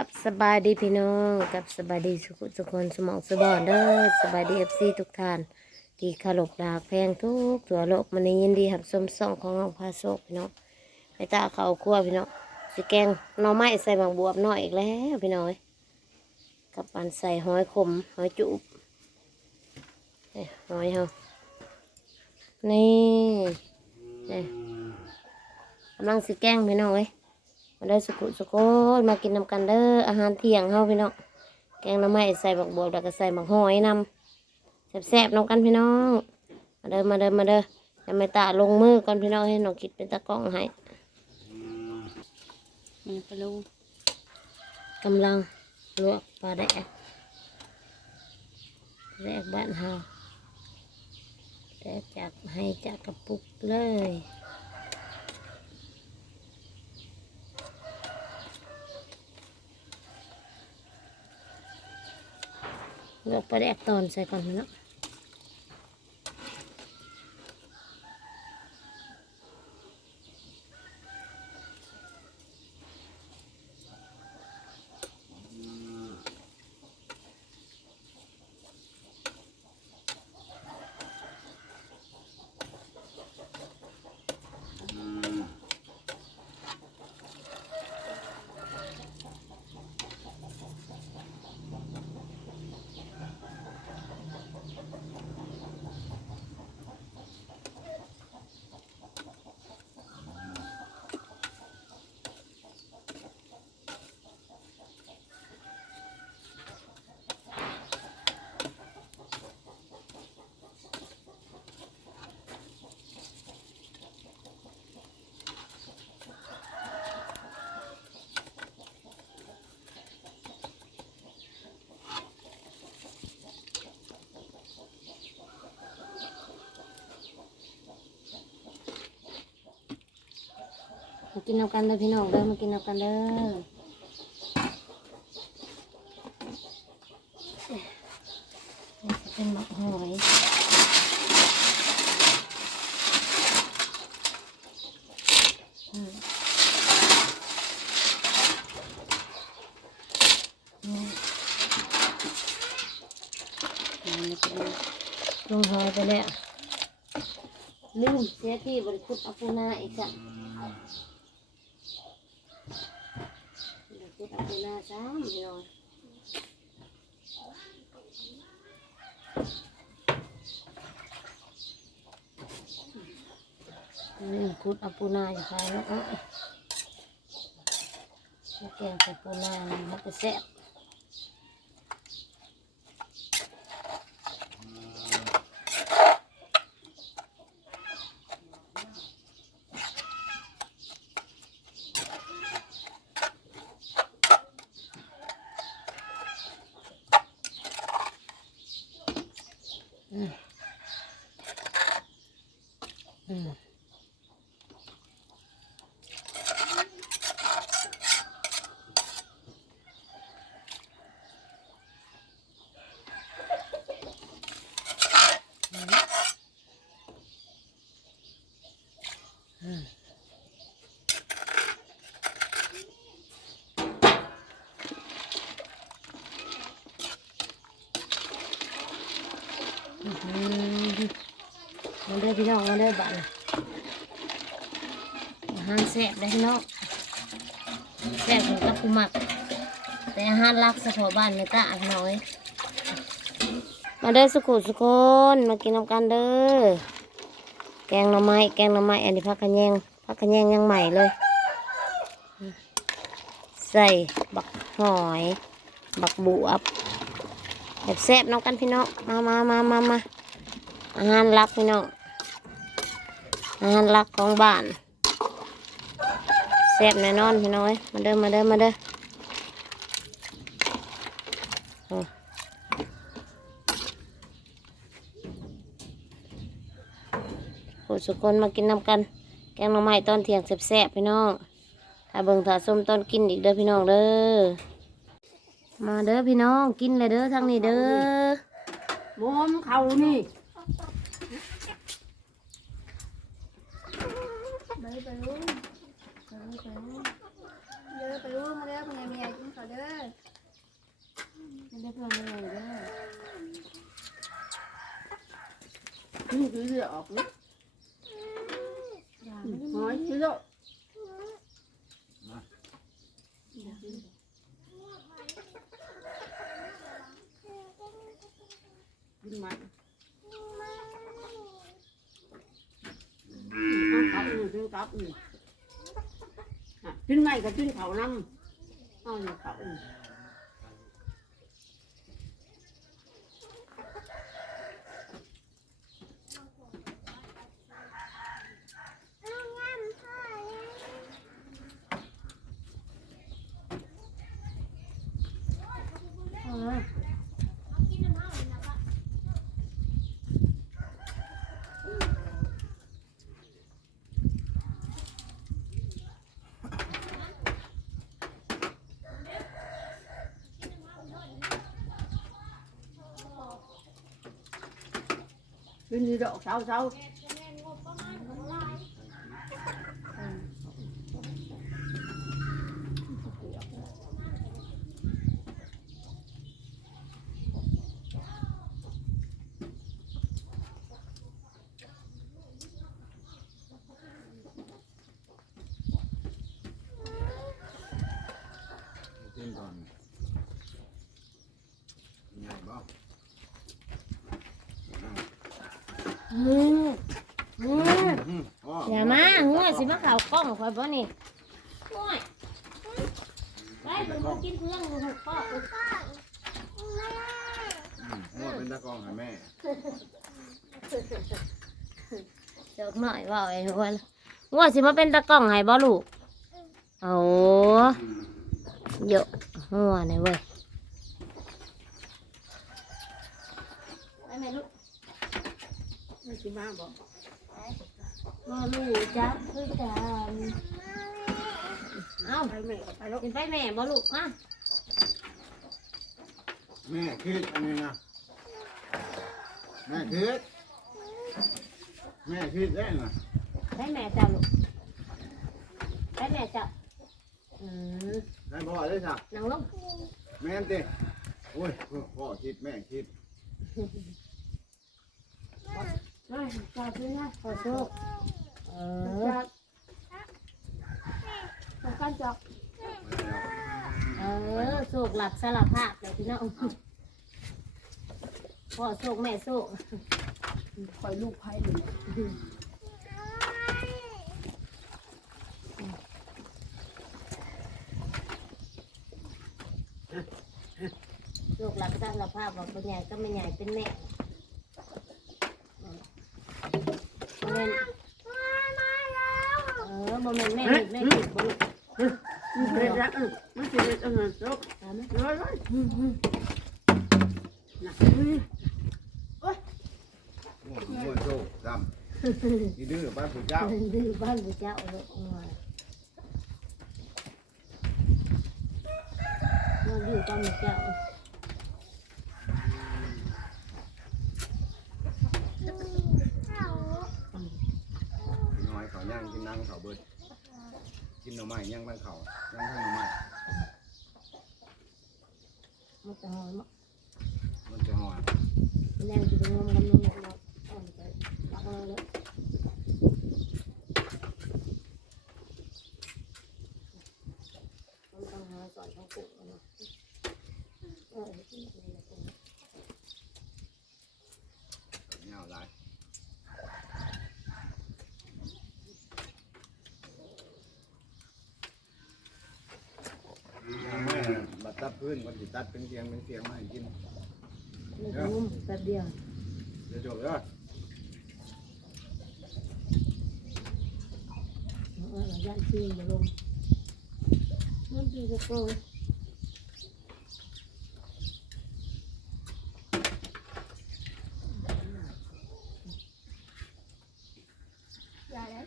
กับสบายดีพี่น้องกับสบายดีสุขสุขคนสมองสบอนเด้อสบายดีเอฟซีทุกท่านที่ขลกดากแพงทุกตัวโลกมันนี้ยินดีหับสมส่องของน้องพาโซกพี่น้องไปตาเขาคั่วพี่น้องสิแกงหน่อไม้ใส่บางบวบหน่อยอีกแล้วพี่น้องเอ้ยกับอันใส่หอยขมหอยจุบเอ้ยหอยเฮานี่กำลังสิแกงพี่น้องเอ้ย มาได้สุกุสุโกนมากินนำกันเด้ออาหารเที่ยงเฮาพี่น้องแกงหน้ำไม้ใส่บักบวบแล้วก็ใส่บักหอยนำแซ่บๆนำกันพี่น้องมาเด้อมาเด้อมาเด้ออย่าไม่ตาลงมือก่อนพี่น้องให้น้องคิดเป็นตะกล้องให้มันไปลูกกำลังลวกปลาแดกแดกบ้านเฮาแดกจากให้จากกระปุกเลย กปลาแดกตอนใส่ก่อนพี่น้อง มากินน้ำกันเด้อพี่น้องเด้อมากินน้ำกันเด้อนี่จะเป็นหมักหอยอืมอืมมันไปลูกลงหอยไปแล้วลืมเสียที่บริคุดเอาปูนาอีกจ้ะ บริคุดเอาปูนาซ้ำพี่น้องลืมคุดเอาปูนาอยู่ใครเนาะอ้ยมาแกงปูนามันจะแซ่บ อืมอืม มาเด้พี่น้องมาเด้บ้านอาหารแซ่บได้พี่น้องแซ่บเหมือนกับกูหมัก แต่อาหารรักเฉพาบ้านไม่ตาอักน้อย มาเด้สุขุสุคนมากินน้ำกันเด้อแกงหน่อไม้แกงหน่อไม้อันนี้พักขะแยงพักขะแยงยังใหม่เลย ใส่บักหอย บักบวบแบบแซ่บน้องกันพี่น้องมามามามามาอาหารรักพี่น้อง อาหารรักของบ้านแซ่บแน่นอนพี่น้อย มาเด้อมาเด้อมาเด้อโอ้โหสุกคนมากินน้ำกัน แกงหน่อไม้ตอนเที่ยงแซ่บๆพี่น้องถ้าเบิ่งถ้าส้มตอนกินอีกเด้อพี่น้องเด้อมาเด้อพี่น้องกินเลยเด้อทางนี้เด้อบอมเขานี่ ไปไปลูกไปไปเยไปไปรู้มาเด้อพ่อใหญ่แม่กินข้าวเด้อไม่ได้เพื่อนเลยเด้อนี่คือเสือออกนี่หอยชิโร่กินไหมเอาเขาอื่นกินกับอื่นอะ ก็กินเขาน้ำเอาอยู่เขา อื่นกิน đi độ sáu sáu กินก่อนใหญ่บ่ อย่ามางัวสิมาข่าวกล้องคอยบ่นี่งัวไปเพิ่นบ่กินเพื่อนลูกพ่ออืมงัวเป็นตะกองให้แม่เด็กหน่อยว่าไอ้หัวงัวสิมาเป็นตะกล้องให้บ่ลูกโอ้เยอะงัวเนี่ยเว้ยไปแม่ลูก ไม่กินมาบอกบ่ลูกจักคือกันเอ้าไปแม่ไปแล้วกินไปแม่บ่ลูกมาแม่คิดอันนี้นะแม่คิดแม่คิดได้น่ะไปแม่จ้าลูกไปแม่จ้าอืมได้พ่อได้สักนั่งลงแม่นติโอ้ยพ่อคิดแม่คิด ไม่จอดด้วยนะขอโชคเออจออดจอดกันจอดเออโชคหลับสารภาพเลยพี่น้องพ่อโชคแม่โชคคอยลูกไผ่เลยโชคหลับสารภาพว่าเป็นใหญ่ก็ไม่ใหญ่เป็นแม่ เงินเออโมเมนแม่ผิดแม่ผิดบ่ลูกมันเป็นรักเออมันเป็นรักเออลูกตามไหมร้อยร้อยอืมอืมนะงัวงัวโชคดำอีดื้อบ้านผู้เจ้าดื้อบ้านพระเจ้าลูกมาเราดื้อบ้านพระเจ้า น้อยเขาย่างกิ นนังเขาเบิดกินหน่อไม้ย่างบ้านเขาย่างทั้งหน่อไม้มันจะหอมมันจะหอนแรงจะงมกันงมกันอ่อนไปปักมาแล้วต้องต้องหาสอนของกุ้งนะเออที่ไหนนะกุ้ง เงาหลายแม่ บัดตัดพื้นวันที่ตัดเป็นเสียงเป็นเสียงมาให้กินนี่ก็งมแป๊บเดียวเดี๋ยวจบแล้วเออย่านซีนมาลงมันดีจะโกงอย่าเลย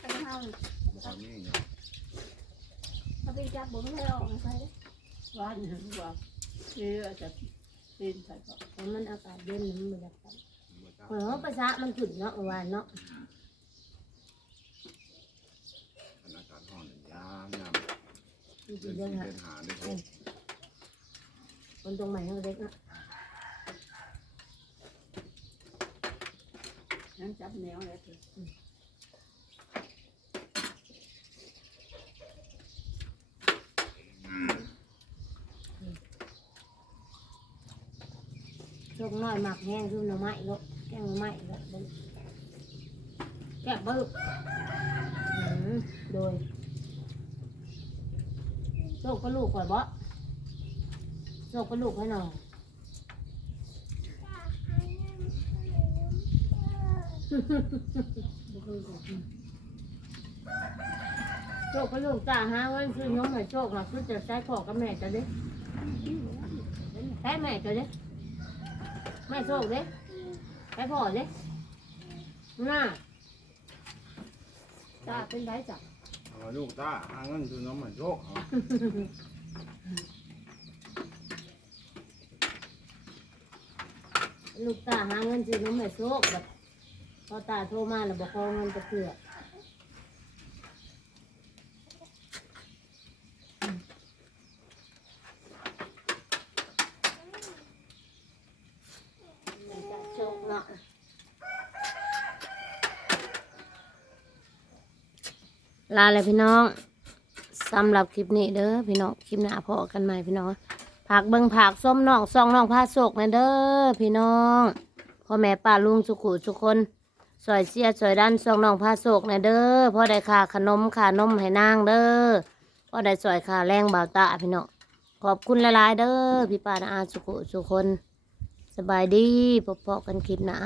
ไปเฮาตอนนี้เนี่ ยถ้าไปจับบ่ไม่ให้ออกใส่เด้านหนึ่งว่าเยอะจะตีนใส่ก่อนเพราะมันอากาศเย็นมันไม่อยากไปหมดแล้วเออภาษามันขึ้นเนาะวานเนาะอากาศร้อนยามยามมีเดืกี่อนเดือนสี่ฮะเดือนหาเดือนหกคนตรงใหม่เขาเล็กนะนั่นจับแนวเลยสิโชคน้อยหมักแห้งคือหน่อไม้เนาะแกงหน่อไม้เนาะแกะบึ้อืมโดยโชคก็ลูกก่อนบ่โชคก็ลูกให้หน่อยโชคก็ลูกจ้าหาเงินซื้อน้องใหม่โชคนะคือจะใช้พ่อกับแม่จะเด้ใช้แม่จะเด้ แม่โชคเด้ใช้พ่อเด้น่าจ้าเป็นไรจ้ะเอามาลูกตาหาเงินซื้อน้ำมันโชคเอาลูกตาหาเงินซื้อน้องใหม่โชคแบบพอตาโทรมาแล้วบอกขอเงินจะเกลือจะโชคเนาะ ลาเลยพี่น้องสำหรับคลิปนี้เด้อพี่น้องคลิปหน้าพอกันใหม่พี่น้องผักเบิ่งผักส้มน้องซองน้องผ้าโศกนะเด้อพี่น้องพ่อแม่ป้าลุงสุขุทุกคนสอยเสียสอยดันซองน้องผ้าโศกนะเด้อพ่อได้ค่าขนมค่านมให้นางเด้อพ่อได้สอยค่าแรงเบาตาพี่น้องขอบคุณหลายๆเด้อพี่ป้านาอาสุขุทุกคนสบายดีพบๆกันคลิปหน้า